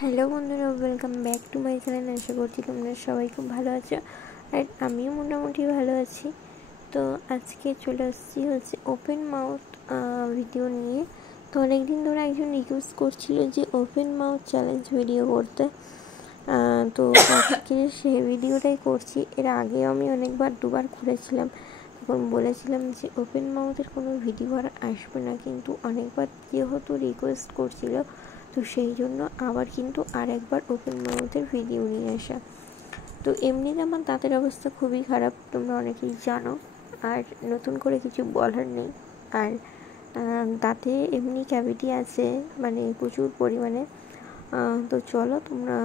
Hello বন্ধুরা, welcome back to my channel. আশা করছি তোমরা সবাই খুব ভালো আছো আর আমিও মোটামুটি ভালো আছি। তো আজকে চলে আসছি ওপেন মাউথ ভিডিও নিয়ে। তো অনেক দিন ধরে একজন রিকোয়েস্ট করছিল যে ওপেন মাউথ চ্যালেঞ্জ ভিডিও করতে। তো আজকে সেই ভিডিওটাই করছি। এর আগেও আমি অনেকবার দুবার করেছিলাম, তখন বলেছিলাম যে ওপেন মাউথের কোনো ভিডিও আর আসবে না, কিন্তু অনেকবার যেহেতু রিকোয়েস্ট করছিল তো সেই জন্য আবার কিন্তু আরেকবার ওপেন মাউথের ভিডিও নিয়ে আসা। তো এমনিতে আমার দাঁতের অবস্থা খুবই খারাপ, তোমরা অনেকেই জানো, আর নতুন করে কিছু বলার নেই। আর দাঁতে এমনি ক্যাভিটি আছে, মানে প্রচুর পরিমাণে। তো চলো তোমরা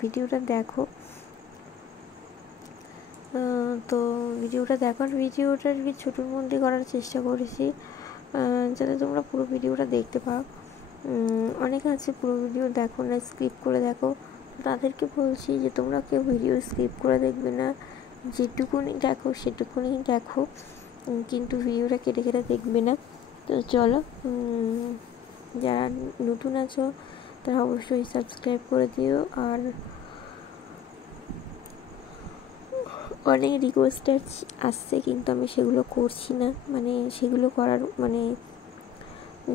ভিডিওটা দেখো। তো ভিডিওটার ছোটোর মধ্যে করার চেষ্টা করেছি, যাতে তোমরা পুরো ভিডিওটা দেখতে পাও। অনেক আছে পুরো ভিডিও দেখো না, স্কিপ করে দেখো। তাদেরকে বলছি যে তোমরা কেউ ভিডিও স্কিপ করে দেখবে না, যেটুকুনি দেখো সেটুকুনি দেখো, কিন্তু ভিডিওটা কেটে কেটে দেখবে না। তো চলো, যারা নতুন আছো তারা অবশ্যই সাবস্ক্রাইব করে দিও। আর অনেক রিকোয়েস্ট আসছে, কিন্তু আমি সেগুলো করছি না, মানে সেগুলো করার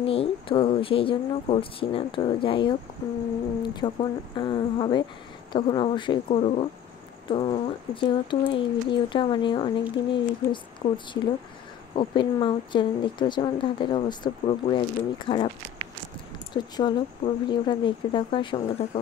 নেই, তো সেই জন্য করছি না। তো যাই হোক, যখন হবে তখন অবশ্যই করব। তো যেহেতু এই ভিডিওটা অনেক দিনের রিকোয়েস্ট করছিল ওপেন মাউথ চ্যালেঞ্জ, দেখতে পাচ্ছি আমার দাঁতের অবস্থা পুরোপুরি একদমই খারাপ। তো চলো পুরো ভিডিওটা দেখতে থাকো আর সঙ্গে থাকো।